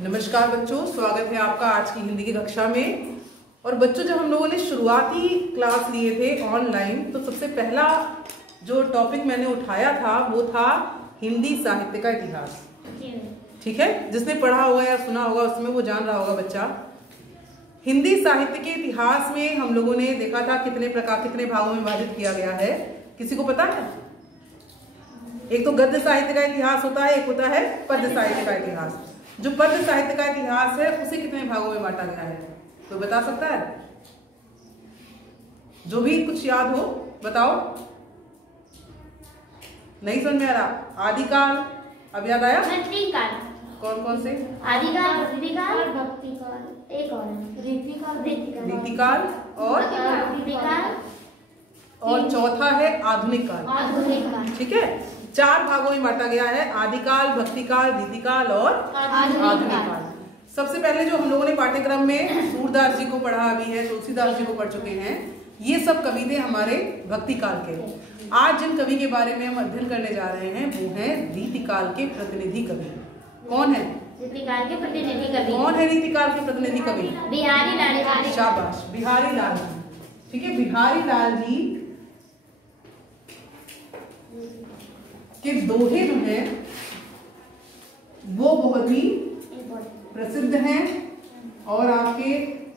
नमस्कार बच्चों, स्वागत है आपका आज की हिंदी की कक्षा में। और बच्चों, जब हम लोगों ने शुरुआती क्लास लिए थे ऑनलाइन, तो सबसे पहला जो टॉपिक मैंने उठाया था वो था हिंदी साहित्य का इतिहास। ठीक है, जिसने पढ़ा होगा या सुना होगा उसमें वो जान रहा होगा बच्चा। हिंदी साहित्य के इतिहास में हम लोगों ने देखा था कितने भागों में विभाजित किया गया है। किसी को पता है? एक तो गद्य साहित्य का इतिहास होता है, एक होता है पद्य साहित्य का इतिहास। जो पद्य साहित्य का इतिहास है उसे कितने भागों में बांटा गया है, तो बता सकता है? जो भी कुछ याद हो बताओ। नहीं समझ में आ रहा? आदिकाल, अब याद आया? कौन कौन से? आदिकाल, भक्तिकाल, एक और रीतिकाल और चौथा है आधुनिक काल। ठीक है, 4 भागों में बांटा गया है, आदिकाल, भक्तिकाल, रीतिकाल और आधुनिक काल। सबसे पहले जो हम लोगों ने पाठ्यक्रम में सूरदास जी को पढ़ा अभी है, तुलसीदास जी को पढ़ चुके हैं, ये सब कवि थे हमारे भक्तिकाल के। आज जिन कवि के बारे में हम अध्ययन करने जा रहे हैं वो है रीतिकाल के प्रतिनिधि कवि। कौन है रीतिकाल के प्रतिनिधि कवि? कौन है रीतिकाल के प्रतिनिधि कवि? बिहारी लाल। शाबाश, बिहारी लाल जी। ठीक है, बिहारी लाल जी के दोहे जो हैं वो बहुत ही प्रसिद्ध हैं और आपके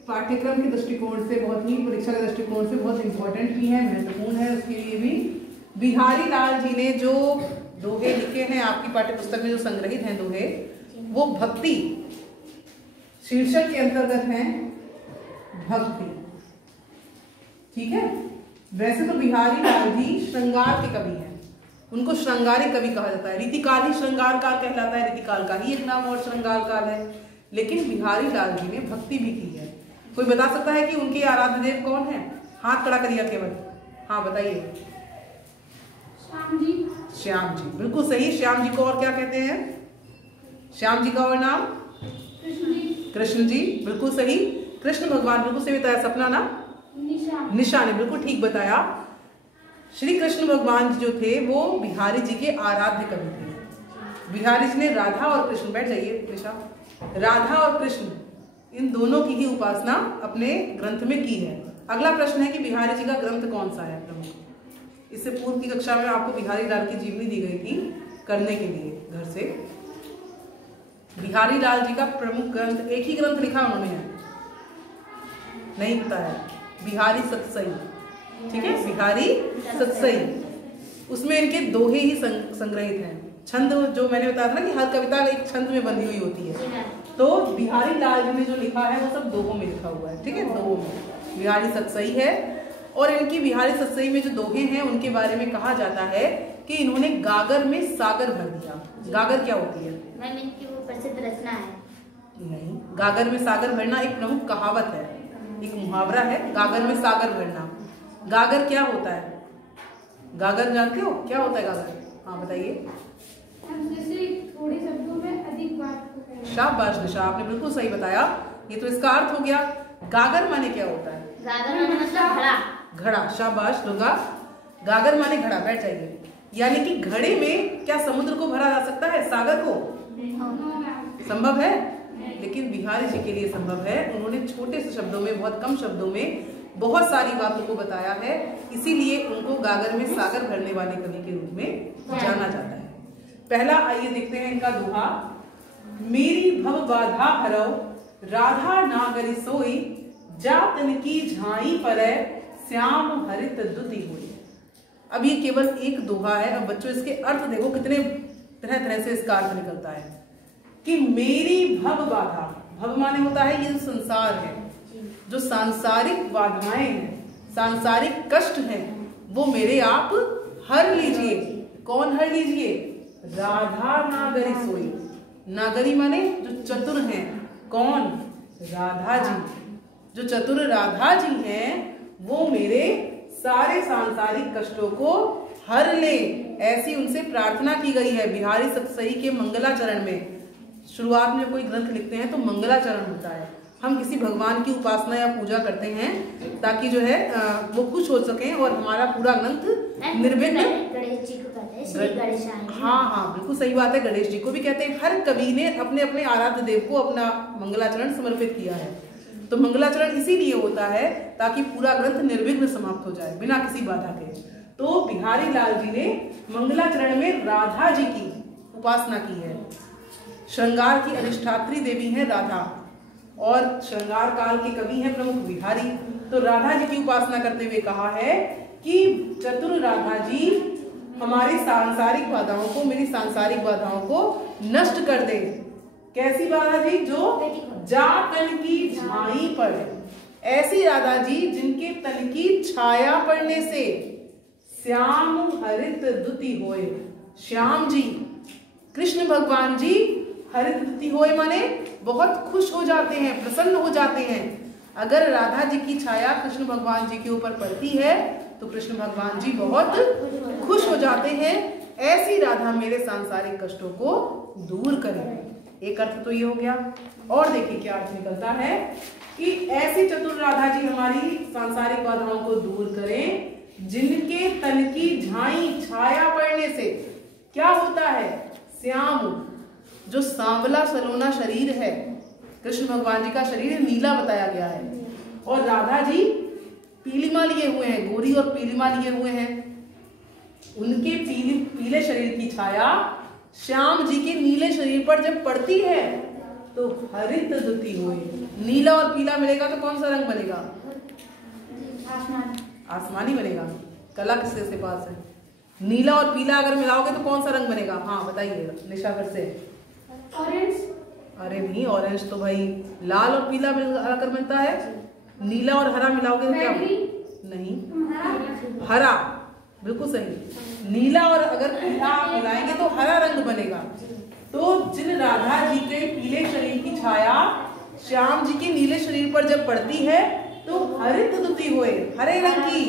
पाठ्यक्रम के दृष्टिकोण से बहुत ही, परीक्षा के दृष्टिकोण से बहुत इंपॉर्टेंट भी है, महत्वपूर्ण है। उसके लिए भी बिहारी लाल जी ने जो दोहे लिखे हैं आपकी पाठ्यपुस्तक में जो संग्रहित हैं दोहे, वो भक्ति शीर्षक के अंतर्गत हैं, भक्ति। ठीक है, वैसे तो बिहारी लाल जी श्रृंगार के कवि हैं, उनको श्रृंगारी कवि कहा जाता है। रीतिकाल ही श्रृंगार काल कहलाता है, रीतिकाल का ही एक नाम और श्रृंगार काल है। लेकिन बिहारी लाल जी ने भक्ति भी की है। कोई बता सकता है कि उनके आराध्य देव कौन है? हाथ खड़ा करिए केवल। हाँ बताइए। श्याम जी। श्याम जी, बिल्कुल सही। श्याम जी को और क्या कहते हैं? श्याम जी का और नाम? कृष्ण जी, बिल्कुल सही। कृष्ण भगवान, बिल्कुल सही बताया। सपना ना? निशा ने बिल्कुल ठीक बताया। श्री कृष्ण भगवान जी जो थे वो बिहारी जी के आराध्य कवि थे। बिहारी जी ने राधा और कृष्ण, बैठ जाइए निशा, राधा और कृष्ण इन दोनों की ही उपासना अपने ग्रंथ में की है। अगला प्रश्न है कि बिहारी जी का ग्रंथ कौन सा है प्रमुख? इससे पूर्व की कक्षा में आपको बिहारी लाल की जीवनी दी गई थी करने के लिए घर से। बिहारी लाल जी का प्रमुख ग्रंथ, एक ही ग्रंथ लिखा उन्होंने, नहीं बताया, बिहारी सतसई। ठीक है, बिहारी सतसई। उसमें इनके दोहे ही संग्रहित हैं। छंद जो मैंने बताया था ना कि हर कविता एक छंद में बंधी हुई होती है, तो बिहारी लाल जी ने जो लिखा है वो सब दोहों में लिखा हुआ है। ठीक है, दोहों में बिहारी सतसई है। और इनकी बिहारी सतसई में जो दोहे हैं उनके बारे में कहा जाता है कि इन्होंने गागर में सागर भर दिया। गागर क्या होती है? मैम, इनकी वो प्रसिद्ध रचना है। नहीं, गागर में सागर भरना एक प्रमुख कहावत है, एक मुहावरा है, गागर में सागर भरना। गागर क्या होता है? गागर जानते हो क्या होता है गागर? हाँ बताइए। जैसे थोड़े शब्दों में अधिक बात। शाबाश निशा, आपने बिल्कुल सही बताया। ये तो इसका अर्थ हो गया। गागर माने क्या होता है? गागर माने मतलब घड़ा। घड़ा, शाबाश दुर्गा। गागर माने घड़ा, बैठ जाइए। यानी कि घड़े में क्या समुद्र को भरा जा सकता है? सागर को संभव है, लेकिन बिहारी जी के लिए संभव है। उन्होंने छोटे से शब्दों में, बहुत कम शब्दों में बहुत सारी बातों को बताया है, इसीलिए उनको गागर में सागर भरने वाले कवि के रूप में जाना जाता है। पहला आइए देखते हैं इनका दोहा। मेरी भव बाधा हरौ राधा नागरी सोई, जातन की झाई परय श्याम हरित दुति हुई। अब ये केवल एक दोहा है। अब बच्चों इसके अर्थ देखो, कितने तरह तरह से इसका अर्थ निकलता है कि मेरी भव बाधा, भव माने होता है ये संसार है, जो सांसारिक बाधाएं हैं, सांसारिक कष्ट हैं, वो मेरे आप हर लीजिए। कौन हर लीजिए? राधा नागरी सोई। नागरी माने जो चतुर हैं। कौन? राधा जी। जो चतुर राधा जी हैं वो मेरे सारे सांसारिक कष्टों को हर ले, ऐसी उनसे प्रार्थना की गई है। बिहारी सतसई के मंगलाचरण में, शुरुआत में कोई ग्रंथ लिखते हैं तो मंगलाचरण होता है। हम किसी भगवान की उपासना या पूजा करते हैं ताकि जो है वो खुश हो सके और हमारा पूरा ग्रंथ निर्विघ्न। गणेश जी को कहते हैं हाँ हाँ, बिल्कुल सही बात है, गणेश जी को भी कहते हैं। हर कवि ने अपने अपने आराध्य देव को अपना मंगलाचरण समर्पित किया है। तो मंगलाचरण इसीलिए होता है ताकि पूरा ग्रंथ निर्विघ्न समाप्त हो जाए, बिना किसी बाधा के। तो बिहारी लाल जी ने मंगलाचरण में राधा जी की उपासना की है। श्रृंगार की अधिष्ठात्री देवी है राधा, और श्रृंगार काल के कवि हैं प्रमुख बिहारी। तो राधा जी की उपासना करते हुए कहा है कि चतुर राधा जी हमारी सांसारिक बाधाओं को, मेरी सांसारिक बाधाओं को नष्ट कर दे। कैसी राधा जी? जो जा तन की छाई पड़े, ऐसी राधा जी जिनके तन की छाया पड़ने से श्याम हरित दुति होए। श्याम जी, कृष्ण भगवान जी हरित दुति होए माने बहुत खुश हो जाते हैं, प्रसन्न हो जाते हैं। अगर राधा जी की छाया कृष्ण भगवान जी के ऊपर पड़ती है तो कृष्ण भगवान जी बहुत खुश हो जाते हैं। ऐसी राधा मेरे सांसारिक कष्टों को दूर करे। एक अर्थ तो ये हो गया। और देखिए क्या अर्थ निकलता है कि ऐसी चतुर राधा जी हमारी सांसारिक बाधाओं को दूर करें जिनके तन की झाई छाया पड़ने से क्या होता है? श्याम, जो सांवला सलोना शरीर है, कृष्ण भगवान जी का शरीर नीला बताया गया है, और राधा जी पीलिमा लिए हुए हैं, गोरी और पीलिमा लिए हुए हैं। उनके पीले शरीर की छाया श्याम जी के नीले शरीर पर जब पड़ती है तो हरित दुति होए। नीला और पीला मिलेगा तो कौन सा रंग बनेगा? आसमानी बनेगा। कला किसके से पास है? नीला और पीला अगर मिलाओगे तो कौन सा रंग बनेगा? हाँ बताइए निशा, फिर से। ऑरेंज। अरे नहीं, ऑरेंज तो भाई लाल और पीला मिलकर बनता है। नीला और हरा मिलाओगे तो क्या? नहीं, हरा, बिल्कुल सही। नीला और अगर पीला मिलाएंगे तो हरा रंग बनेगा। तो जिन राधा जी के पीले शरीर की छाया श्याम जी के नीले शरीर पर जब पड़ती है तो हरित दुति होए, हरे रंग की,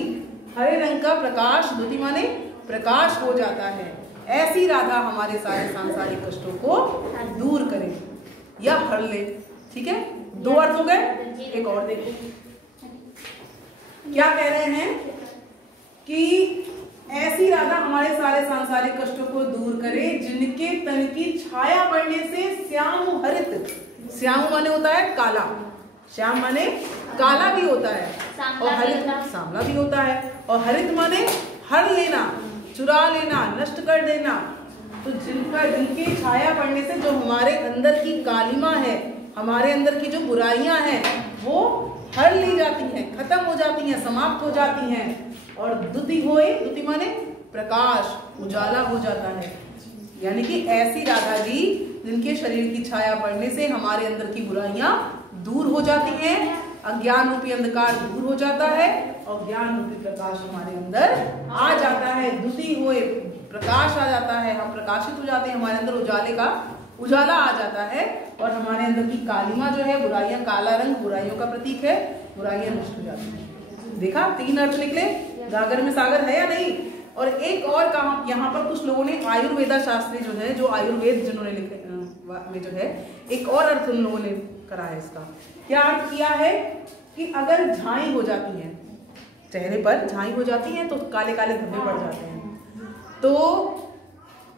हरे रंग का प्रकाश, दुति माने प्रकाश हो जाता है। ऐसी राधा हमारे सारे सांसारिक कष्टों को दूर करे या हर ले। ठीक है, दो अर्थ हो गए। एक और देखो क्या कह रहे हैं कि ऐसी राधा हमारे सारे सांसारिक कष्टों को दूर करे जिनके तन की छाया पड़ने से श्याम हरित, श्याम माने होता है काला, श्याम माने काला भी होता है, और हरित सांवला भी होता है, और हरित माने हर लेना, चुरा लेना, नष्ट कर देना। तो जिनकी छाया पड़ने से जो हमारे अंदर की कालिमा है, हमारे अंदर की जो बुराइयां हैं वो हर ली जाती हैं, खत्म हो जाती हैं, समाप्त हो जाती हैं। और दुति होए, दुति माने प्रकाश, उजाला हो जाता है। यानी कि ऐसी राधा जी जिनके शरीर की छाया पड़ने से हमारे अंदर की बुराइयां दूर हो जाती हैं, अज्ञान रूपी अंधकार दूर हो जाता है, और ज्ञान रूपी प्रकाश हमारे अंदर आ जाता है। दुति होए, प्रकाश आ जाता है, हम प्रकाशित हो जाते हैं, हमारे अंदर उजाले का उजाला आ जाता है, और हमारे अंदर की कालिमा जो है, बुराइयां, काला रंग बुराइयों का प्रतीक है, बुराइयां नष्ट हो जाती हैं। देखा, तीन अर्थ निकले। गागर में सागर है या नहीं? और एक और कहा, यहाँ पर कुछ लोगों ने आयुर्वेदा शास्त्री जो है, जो आयुर्वेद जिन्होंने लिखे में जो है, एक और अर्थ उन लोगों ने करा है इसका। क्या अर्थ किया है कि अगर झाई हो जाती है, चेहरे पर झाई हो जाती है तो काले काले धब्बे पड़ जाते हैं, तो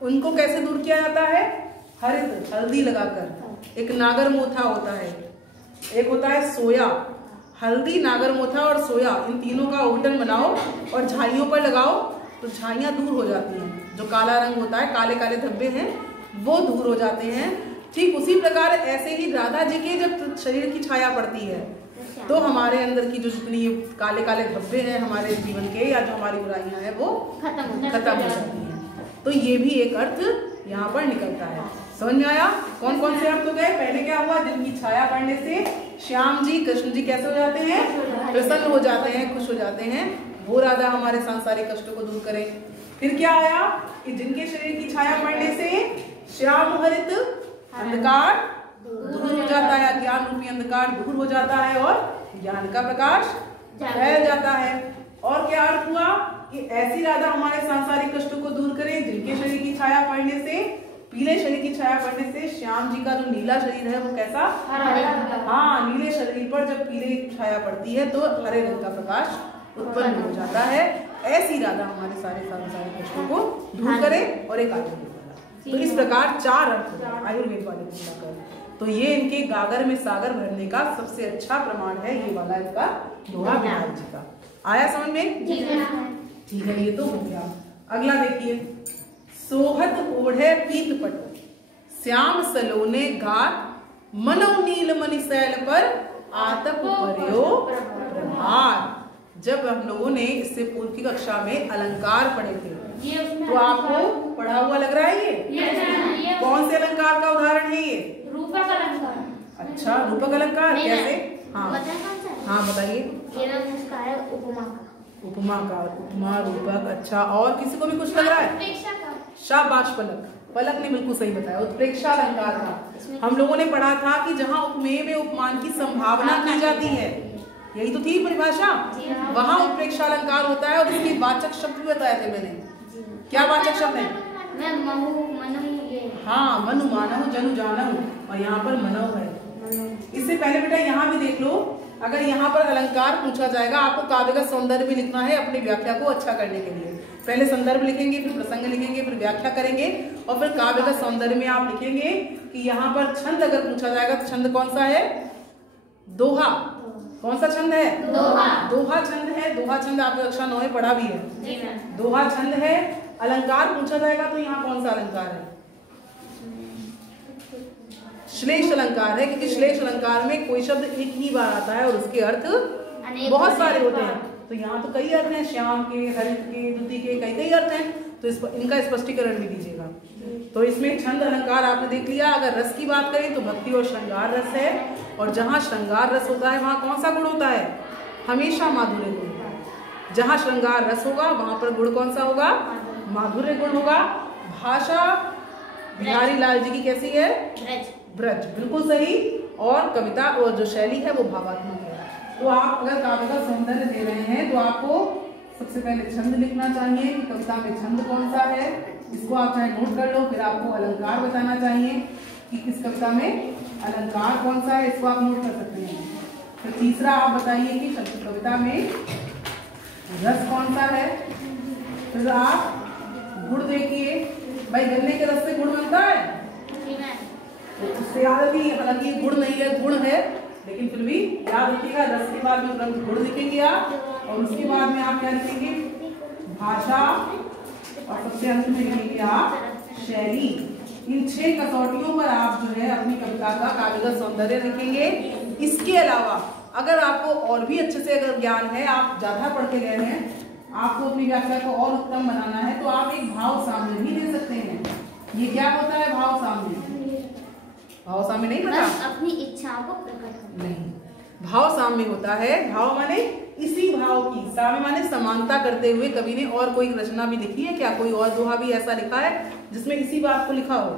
उनको कैसे दूर किया जाता है? हरित, हल्दी लगाकर। एक नागर मोथा होता है, एक होता है सोया। हल्दी, नागर मोथा और सोया, इन तीनों का औवटन बनाओ और झाइयों पर लगाओ तो झाइयां दूर हो जाती हैं। जो काला रंग होता है, काले काले धब्बे हैं, वो दूर हो जाते हैं। ठीक उसी प्रकार ऐसे ही राधा जी के जब शरीर की छाया पड़ती है तो हमारे अंदर की जो जितनी काले काले धब्बे हैं हमारे जीवन के, या जो हमारी बुराइयां हैं, वो खत्म हो जाती हैं। तो ये भी एक अर्थ यहाँ पर निकलता है। समझ में आया? कौन कौन से अर्थ हो गए? पहले क्या हुआ? जिनकी छाया पड़ने से श्याम जी, कृष्ण जी कैसे हो जाते हैं? प्रसन्न हो जाते हैं, खुश हो जाते हैं। वो राधा हमारे सांसारिक कष्टों को दूर करें। फिर क्या आया कि जिनके शरीर की छाया पड़ने से श्याम हरित अंधकार दूर हो जाता है, ज्ञान रूपी अंधकार दूर हो जाता है, और ज्ञान का प्रकाश फैल जाता है। और क्या अर्थ हुआ कि ऐसी राधा हमारे सांसारिक कष्टों को दूर करे जिनके शरीर की छाया पड़ने से, पीले शरीर की छाया पड़ने से श्याम जी का जो नीला शरीर है वो कैसा? हाँ, नीले शरीर पर जब पीले छाया पड़ती है तो हरे रंग का प्रकाश उत्पन्न हो जाता है। ऐसी राधा हमारे सारे प्रश्नों को दूर करे और एक आयुर्वेद वाला। तो इस प्रकार 4 अर्थ आयुर्वेद वाले को मिलाकर। तो ये इनके गागर में सागर भरने का सबसे अच्छा प्रमाण है, ये वाला इनका दोहा बिहारी जी का। आया समझ में? ठीक है, ये तो हो गया। अगला देखिए, सोहत ओढ़े पीत पटो, श्याम सलोने गात, मनो नील मणि शैल पर, आतप पर्यो प्रभात। जब हम लोगों ने इससे पूर्व की कक्षा में अलंकार पढ़े थे, तो आपको पढ़ा हुआ लग रहा है ये? कौन से अलंकार का उदाहरण है ये? रूपक अलंकार। अच्छा, रूपक अलंकार कैसे? हाँ हाँ बताइए। उपमा का, उपमा, रूपक। अच्छा, और किसी को भी कुछ लग रहा है? शाबाश पलक, पलक ने बिल्कुल सही बताया, उत्प्रेक्षा अलंकार था। हम लोगों ने पढ़ा था कि जहाँ उपमेय में उपमान की संभावना की जाती है, यही तो थी परिभाषा, वहाँ उत्प्रेक्षा अलंकार होता है। और इसके वाचक शब्द भी बताए थे मैंने। क्या वाचक शब्द है? हाँ, मनु मानव जनु जानव, और यहाँ पर मनव है। इससे पहले बेटा यहाँ भी देख लो, अगर यहाँ पर अलंकार पूछा जाएगा, आपको काव्य का सौंदर्य भी लिखना है अपनी व्याख्या को अच्छा करने के लिए। पहले संदर्भ लिखेंगे, फिर प्रसंग लिखेंगे, फिर व्याख्या करेंगे, और फिर काव्य का सौंदर्य में आप लिखेंगे कि यहाँ पर छंद अगर पूछा जाएगा तो छंद कौन सा है? दोहा। कौन सा छंद है? दोहा छंद है। दोहा छंद आपने कक्षा 9 में पढ़ा भी है। दोहा छंद है। अलंकार पूछा जाएगा तो यहाँ कौन सा अलंकार है? श्लेष अलंकार है, क्योंकि श्लेष अलंकार में कोई शब्द एक ही बार आता है और उसके अर्थ बहुत सारे होते हैं। तो यहाँ तो कई अर्थ हैं, श्याम के, हरित के, द्युति के, कई अर्थ हैं। तो इनका स्पष्टीकरण भी दीजिएगा। तो इसमें छंद अलंकार आपने देख लिया। अगर रस की बात करें तो भक्ति और श्रृंगार रस है, और जहाँ श्रृंगार रस होता है वहाँ कौन सा गुण होता है? हमेशा माधुर्य गुण होता है। जहाँ श्रृंगार रस होगा वहां पर गुण कौन सा होगा? माधुर्य गुण होगा। भाषा बिहारी लाल जी की कैसी है? ब्रज, बिल्कुल सही। और कविता और जो शैली है वो भावात्मक है। तो आप अगर काव्य का सौंदर्य दे रहे हैं तो आपको सबसे पहले छंद लिखना चाहिए कि कविता में छंद कौन सा है, इसको आप चाहे नोट कर लो। फिर आपको अलंकार बताना चाहिए कि किस कविता में अलंकार कौन सा है, इसको आप नोट कर सकते हैं। फिर तीसरा आप बताइए कि कविता में रस कौन सा है। फिर आप गुण देखिए, भाई गन्ने के रस से गुण बनता है, उससे याद रखिए, हालांकि गुण नहीं है, गुण है, लेकिन फिर भी याद रखिएगा। रस के बाद में गुण लिखेंगे आप, और उसके बाद में आप क्या लिखेंगे? भाषा, और सबसे अंत में लिखेंगे आप शैली। इन 6 कसौटियों पर आप जो है अपनी कविता का काव्यगत सौंदर्य लिखेंगे। इसके अलावा अगर आपको और भी अच्छे से अगर ज्ञान है, आप ज्यादा पढ़ के गए हैं, आपको अपनी व्याख्या को और उत्तम बनाना है, तो आप एक भाव साम्य भी दे सकते हैं। ये क्या होता है भाव साम्य? भाव साम्य नहीं पता? अपनी इच्छाओं को प्रकट करना। नहीं, भाव साम्य होता है, भाव माने इसी भाव की, साम्य माने समानता करते हुए। कवि ने और कोई रचना भी लिखी है क्या? कोई और दोहा भी ऐसा लिखा है जिसमें इसी बात को लिखा हो?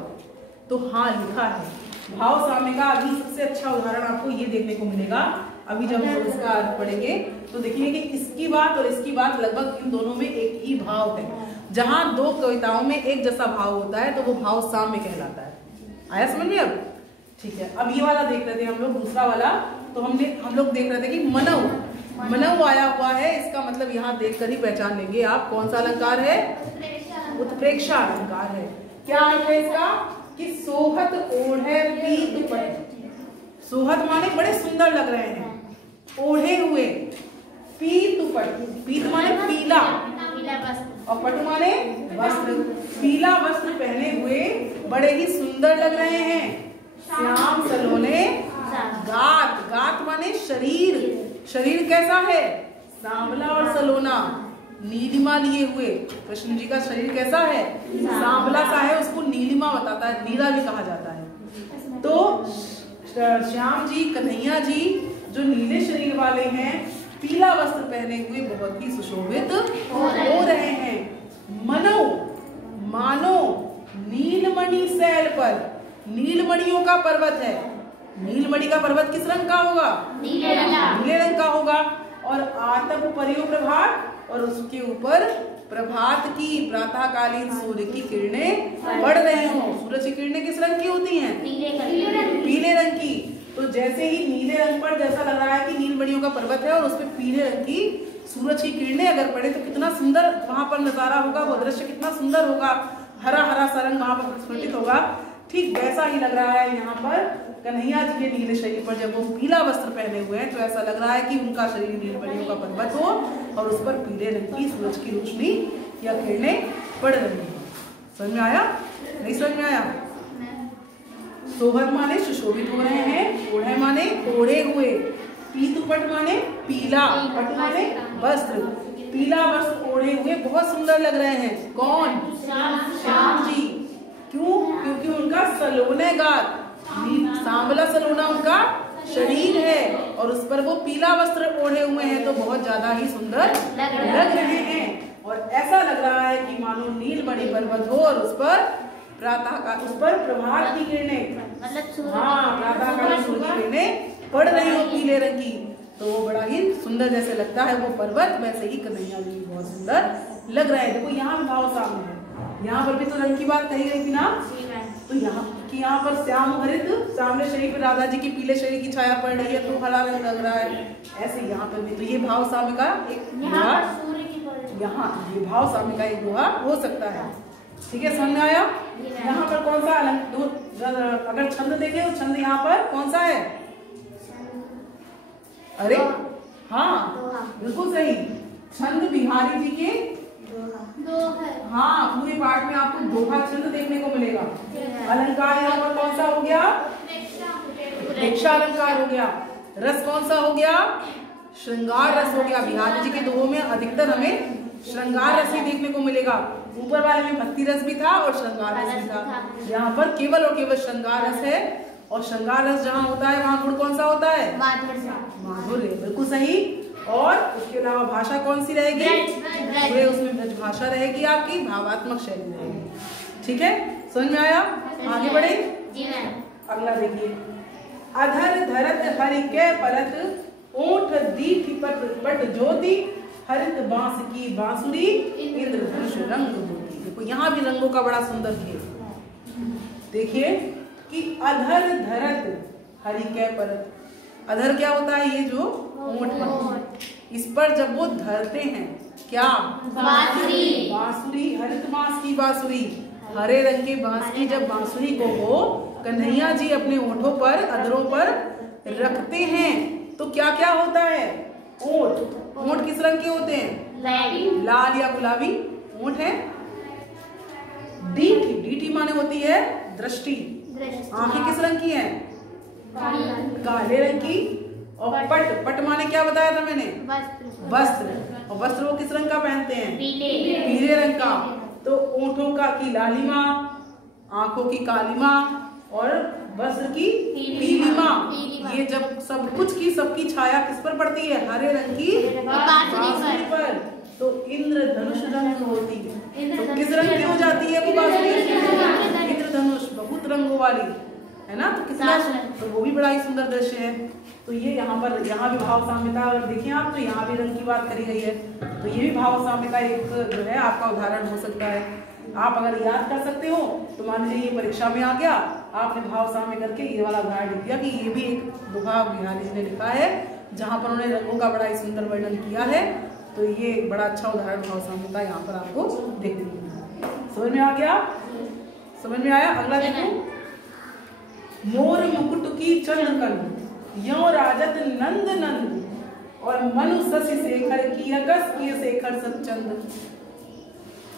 तो हाँ, लिखा है। भाव साम्य का अभी सबसे अच्छा उदाहरण आपको ये देखने को मिलेगा। अभी जब हम इसका अर्थ पढ़ेंगे तो देखिए कि इसकी बात और इसकी बात लगभग इन दोनों में एक ही भाव है। जहां 2 कविताओं में एक जैसा भाव होता है तो वो भाव साम्य कहलाता है। आया समझ में अब? ठीक है, अब ये वाला देख रहे थे हम लोग, दूसरा वाला। तो हम लोग देख रहे थे कि मनव आया हुआ है। इसका मतलब यहाँ देखकर ही पहचान लेंगे आप कौन सा अलंकार है? उत्प्रेक्षा अलंकार है। क्या अर्थ है इसका? कि सोहत ओढ़े पीत पट। सोहत माने बड़े सुंदर लग रहे हैं, ओढ़े हुए। पीत पट, पीत माने पीला, और पट माने वस्त्र। पीला वस्त्र पहने हुए बड़े ही सुंदर लग रहे हैं। श्याम सलोने गात, गात माने शरीर। शरीर कैसा है? सांवला और सलोना, नीलिमा लिए हुए। कृष्ण जी का शरीर कैसा है? सांवला सा है, उसको नीलिमा बताता है, नीला भी कहा जाता है। तो श्याम जी, कन्हैया जी जो नीले शरीर वाले हैं, पीला वस्त्र पहने हुए बहुत ही सुशोभित हो रहे हैं। मनो मानो नीलमणि शैल पर, नीलमणियों का पर्वत है। नीलमणि का पर्वत किस रंग का होगा? नीले रंग का होगा। और आतप पर्यो प्रभात, और उसके ऊपर प्रभात की, प्रातःकालीन सूर्य की किरणें पड़ रही हो। सूरज की किरणें किस रंग की होती हैं? पीले रंग की। तो जैसे ही नीले रंग पर जैसा लग रहा है कि नीलमणियों का पर्वत है और उसपे पीले रंग की सूरज की किरणें अगर पड़े तो कितना सुंदर वहां पर नजारा होगा, वो दृश्य कितना सुंदर होगा, हरा हरा सा रंग वहां पर प्रस्फुटित होगा। ठीक वैसा ही लग रहा है यहाँ पर कन्हैया जी के नीले शरीर पर। जब वो पीला वस्त्र पहने हुए हैं तो ऐसा लग रहा है कि उनका शरीर नीलमणियों का पर्वत हो और उस पर पीले रंग की सूरज की रोशनी या किरणें पड़ रही है। समझ में आया? नहीं समझ में आया? सोहर माने सुशोभित हो रहे हैं, ओढ़े माने ओढ़े हुए, पीतुपट माने पीला, पट माने वस्त्र, पीला वस्त्र ओढ़े हुए बहुत सुंदर लग रहे हैं। कौन? श्याम जी। क्यों? क्योंकि उनका सलोने गार सांवला सलोना उनका शरीर है और उस पर वो पीला वस्त्र ओढ़े हुए हैं तो बहुत ज्यादा ही सुंदर लग रहे हैं। और ऐसा लग रहा है कि मानो नीलमणि पर्वत हो और उस पर प्रभात की किरणें, हाँ प्रातःकालीन सूर्य की किरणें पड़ रही हो पीले रंग की, तो वो बड़ा ही सुंदर जैसे लगता है वो पर्वत, वैसे ही कन्हैया जी बहुत सुंदर लग रहा है। देखो यहाँ भाव सामने है, यहाँ पर भी तो रंग की बात कही गई थी ना, तो यहाँ पर श्याम हरित, सामने शरीर पर राधा जी की पीले शरीर की छाया पड़ रही है तो हरा रंग लग रहा है। ऐसे यहाँ पर भी तो ये भाव साम्य का एक यहाँ ये भाव साम्य का एक दोहा हो सकता है। ठीक है, समझ में आया? यहाँ पर कौन सा अगर छंद देखे तो छंद यहाँ पर कौन सा है? अरे हाँ बिल्कुल सही, छंद बिहारी जी के हाँ पूरे पाठ में आपको दोहा छंद देखने को मिलेगा। अलंकार यहाँ पर कौन सा हो गया? प्रेक्षा अलंकार हो गया। रस कौन सा हो गया? श्रृंगार रस हो गया। बिहारी जी के दोहों में अधिकतर हमें श्रृंगार रस ही देखने को मिलेगा। ऊपर वाले में भक्ति रस भी था और श्रृंगार रस भी था, यहाँ पर केवल और केवल श्रृंगार रस है। और श्रृंगार रस जहाँ होता है वहाँ गुण कौन सा होता है? माधुर्य, बिल्कुल सही। और उसके अलावा भाषा कौन सी रहेगी? पूरे उसमें ब्रज भाषा रहेगी, आपकी भावात्मक शैली रहेगी। ठीक है, समझ में आया? आगे बढ़े। अगला देखिए, अधर धरत हरि के परत, ओठ दीठ पट ज्योति, हरित बांस की बांसुरी, इंद्रधनुष रंग होती। देखो यहाँ भी रंगों का बड़ा सुंदर खेल। देखिए कि अधर धरत हरि के परत, अधर क्या होता है? ये जो ओठ, इस पर जब वो धरते हैं क्या? बांसुरी। बांसुरी, हरित बांस की बांसुरी, हरे रंग के बांस की जब बांसुरी को वो कन्हैया जी अपने ओठों पर, अधरों पर रखते हैं तो क्या क्या होता है? ओठ, ओठ किस रंग के होते हैं? लाल या गुलाबी ओठ है। डीठी, डीठी माने होती है दृष्टि, आंखें किस रंग की हैं? काले रंग की। और पट, पट माने क्या बताया था मैंने? वस्त्र। और वस्त्र वो किस रंग का पहनते हैं? पीले रंग का। तो ओठों का की लालिमा, आंखों की कालिमा और वस्त्र की पीलिमा, ये जब सब कुछ की सबकी छाया किस पर पड़ती है? हरे रंग की बांसुरी पर, तो इंद्रधनुष रंग होती है। तो किस रंग की हो जाती है वो बांसुरी? इंद्रधनुष, बहुत रंगों वाली है ना। तो कितना, तो वो भी बड़ा ही सुंदर दृश्य है। तो ये यहाँ पर, यहाँ भी भाव साम्यता अगर देखें आप तो यहाँ भी रंग की बात करी गई है। तो ये भी भाव साम्य का एक जो है आपका उदाहरण हो सकता है। आप अगर याद कर सकते हो तो मान लीजिए ये परीक्षा में आ गया, आपने भाव साम्य करके ये वाला उदाहरण लिख दिया कि ये भी एक दोहा बिहारी जी ने लिखा है जहाँ पर उन्होंने रंगों का बड़ा ही सुंदर वर्णन किया है। तो ये एक बड़ा अच्छा उदाहरण भाव साम्य का यहाँ पर आपको देखने को मिला। समझ में आ गया? समझ में आया? अगला देखो, मोर मुकुट की चंद्रकन, यो राजत नंद नंद, और मनु शशि शेखर की अगस की शेखर सच्चंद।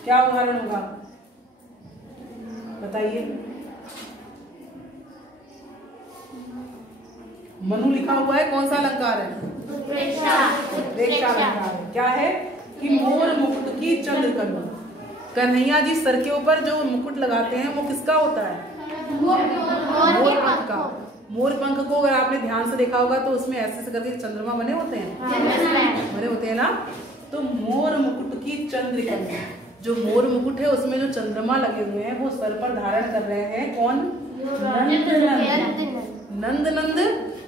क्या उदाहरण होगा बताइए? मनु लिखा हुआ है, कौन सा अलंकार है? प्रेक्षा अलंकार है। क्या है कि मोर मुकुट की चंद्रकन, कन्हैया जी सर के ऊपर जो मुकुट लगाते हैं वो किसका होता है? मोर पंख का। मोर पंख को अगर आपने ध्यान से देखा होगा तो उसमें ऐसे करके चंद्रमा बने होते हैं ना। तो मोर मुकुट की चंद्रकन, जो मोर मुकुट है उसमें जो चंद्रमा लगे हुए हैं वो सर पर धारण कर रहे हैं कौन? नंद नंद,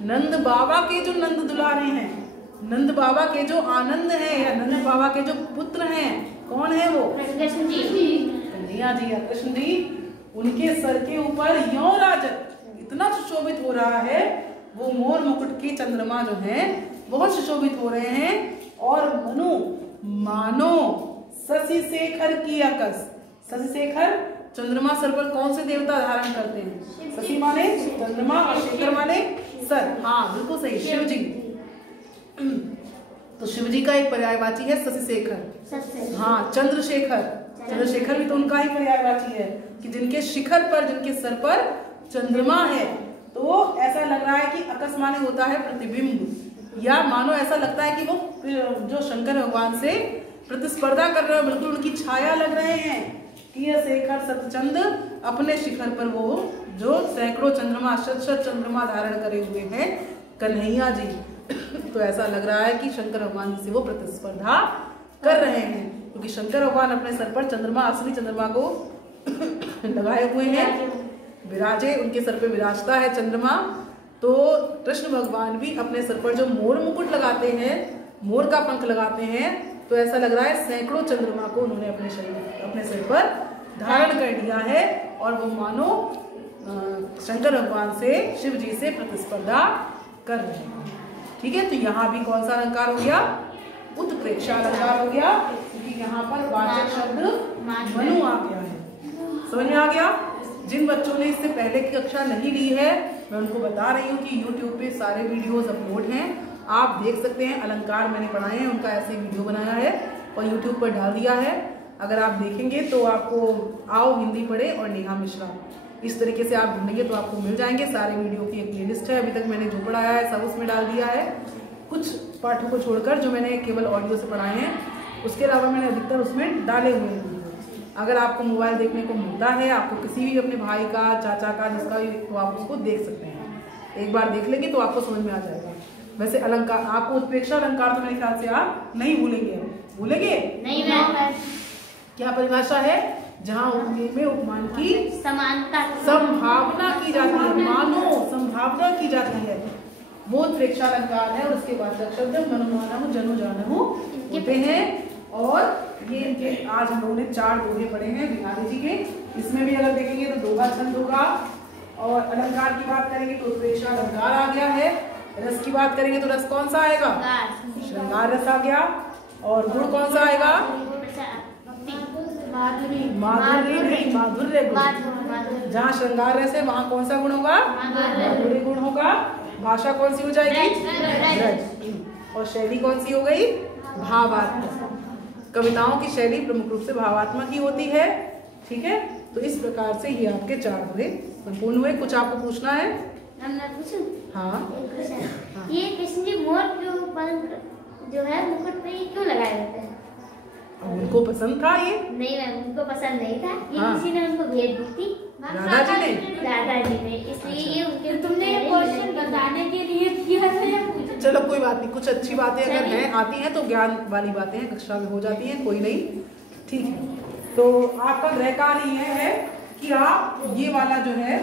नंद बाबा के जो नंद दुलारे हैं, नंद बाबा के जो आनंद है या नंद बाबा के जो पुत्र हैं, कौन है वो? कृष्ण जी। कन्हैया जी या कृष्ण जी, उनके सर के ऊपर यो राजत इतना सुशोभित हो रहा है, वो मोर मुकुट के चंद्रमा जो हैं बहुत सुशोभित हो रहे हैं। और मनु मानो शशि शेखर की अकस। शशि शेखर चंद्रमा सर पर कौन से देवता धारण करते हैं? शशि माने चंद्रमा और शेखर माने सर। हाँ बिल्कुल सही, शिव जी। तो शिव जी का एक पर्यायवाची है शशि शेखर। हाँ चंद्रशेखर, चंद्रशेखर भी तो उनका ही पर्यायवाची है कि जिनके शिखर पर, जिनके सर पर चंद्रमा है। तो ऐसा लग रहा है कि अकस माने होता है प्रतिबिंब, या मानो ऐसा लगता है कि वो जो शंकर भगवान से प्रतिस्पर्धा कर रहे हो, बिल्कुल उनकी छाया लग रहे हैं कि यह शेखर सतचंद अपने शिखर पर वो जो सैकड़ों चंद्रमा, शत चंद्रमा धारण करे हुए हैं कन्हैया जी। तो ऐसा लग रहा है कि शंकर भगवान से वो प्रतिस्पर्धा कर रहे हैं, क्योंकि शंकर भगवान अपने सर पर चंद्रमा, असली चंद्रमा को लगाए हुए हैं, विराजे, उनके सर पे विराजता है चंद्रमा। तो कृष्ण भगवान भी अपने सर पर जो मोर मुकुट लगाते हैं, मोर का पंख लगाते हैं, तो ऐसा लग रहा है सैकड़ों चंद्रमा को उन्होंने अपने शरीर, अपने सिर पर धारण कर लिया है, और वो मानो शंकर भगवान से, शिव जी से प्रतिस्पर्धा कर रहे हैं। ठीक है, तो यहाँ भी कौन सा अलंकार हो गया? उत्प्रेक्षा अलंकार हो गया, क्योंकि यहाँ पर वाचक शब्द मनु आ गया है। समझ में आ गया? जिन बच्चों ने इससे पहले की कक्षा नहीं ली है, मैं उनको बता रही हूँ कि YouTube पे सारे वीडियोस अपलोड हैं, आप देख सकते हैं। अलंकार मैंने पढ़ाए हैं, उनका ऐसे वीडियो बनाया है और YouTube पर डाल दिया है। अगर आप देखेंगे तो आपको आओ हिंदी पढ़े और नेहा मिश्रा, इस तरीके से आप ढूंढेंगे तो आपको मिल जाएंगे। सारे वीडियो की एक प्लेलिस्ट है, अभी तक मैंने जो पढ़ाया है सब उसमें डाल दिया है। कुछ पाठों को छोड़कर जो मैंने केवल ऑडियो से पढ़ाए हैं, उसके अलावा मैंने अधिकतर उसमें डाले हुए हैं। अगर आपको मोबाइल देखने को मिलता है, आपको किसी भी अपने भाई का, चाचा का, जिसका भी, तो आप उसको देख सकते हैं। एक बार देख लेंगे तो आपको समझ में आ जाएगा। वैसे अलंकार, आपको उत्प्रेक्षा अलंकार तो मेरे ख्याल से आप नहीं भूलेंगे। भूलेंगे नहीं मैम। क्या परिभाषा है? जहाँ उपमेय में उपमान की समानता, संभावना की जाती है, मानो संभावना की जाती है, वो उत्प्रेक्षा अलंकार है। और उसके बाद शब्द मनु मानहु जनु जानहु होते हैं। और ये इनके आज हम लोगों ने 4 दोहे पढ़े हैं बिहारी जी के। इसमें भी अगर देखेंगे तो दोहा छंद होगा, और अलंकार की बात करेंगे तो उत्प्रेक्षा अलंकार आ गया है। रस की बात करेंगे तो रस कौन सा आएगा? श्रृंगार रस आ गया। और गुण कौन सा आएगा? माधुर्य नहीं, माधुर्य गुण। जहाँ श्रृंगार रस है वहाँ कौन सा गुण होगा? माधुर्य गुण होगा। भाषा कौन सी हो जाएगी? ब्रज। और शैली कौन सी हो गई? भावात्मक। कविताओं की शैली प्रमुख रूप से भावात्मक ही होती है। ठीक है, तो इस प्रकार से ये आपके 4 दोहे संपूर्ण हुए। कुछ आपको पूछना है? हाँ, ये कृष्ण जी मोर क्यों जो है मुकुट पे क्यों लगाए रहते हैं? उनको पसंद था ये? नहीं मैम, उनको पसंद नहीं था। ये हाँ। किसी ने उनको भेज दी थी, राधा जी ने। राधा जी ने, इसलिए ये उनके, तुमने ये क्वेश्चन बताने के लिए किया था या पूछा? चलो कोई बात नहीं, कुछ अच्छी बातें अगर हैं, आती हैं, तो ज्ञान वाली बातें हैं, कक्षा में हो जाती हैं, कोई नहीं। ठीक है, तो आपका गृह कार्य यह है कि आप ये वाला जो है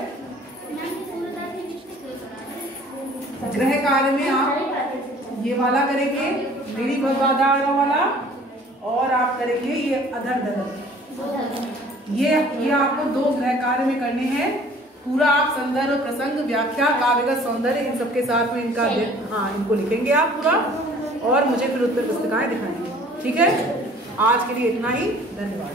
गृह कार्य में आप ये वाला करेंगे, मेरी भगवादार वाला, और आप करेंगे ये अधर धर। ये आपको 2 गृह कार्य में करने हैं। पूरा आप संदर्भ, प्रसंग, व्याख्या, काव्यगत सौंदर्य, इन सबके साथ में इनका, हाँ, इनको लिखेंगे आप पूरा, और मुझे फिर उत्तर पुस्तिकाएं दिखाएंगे। ठीक है, आज के लिए इतना ही। धन्यवाद।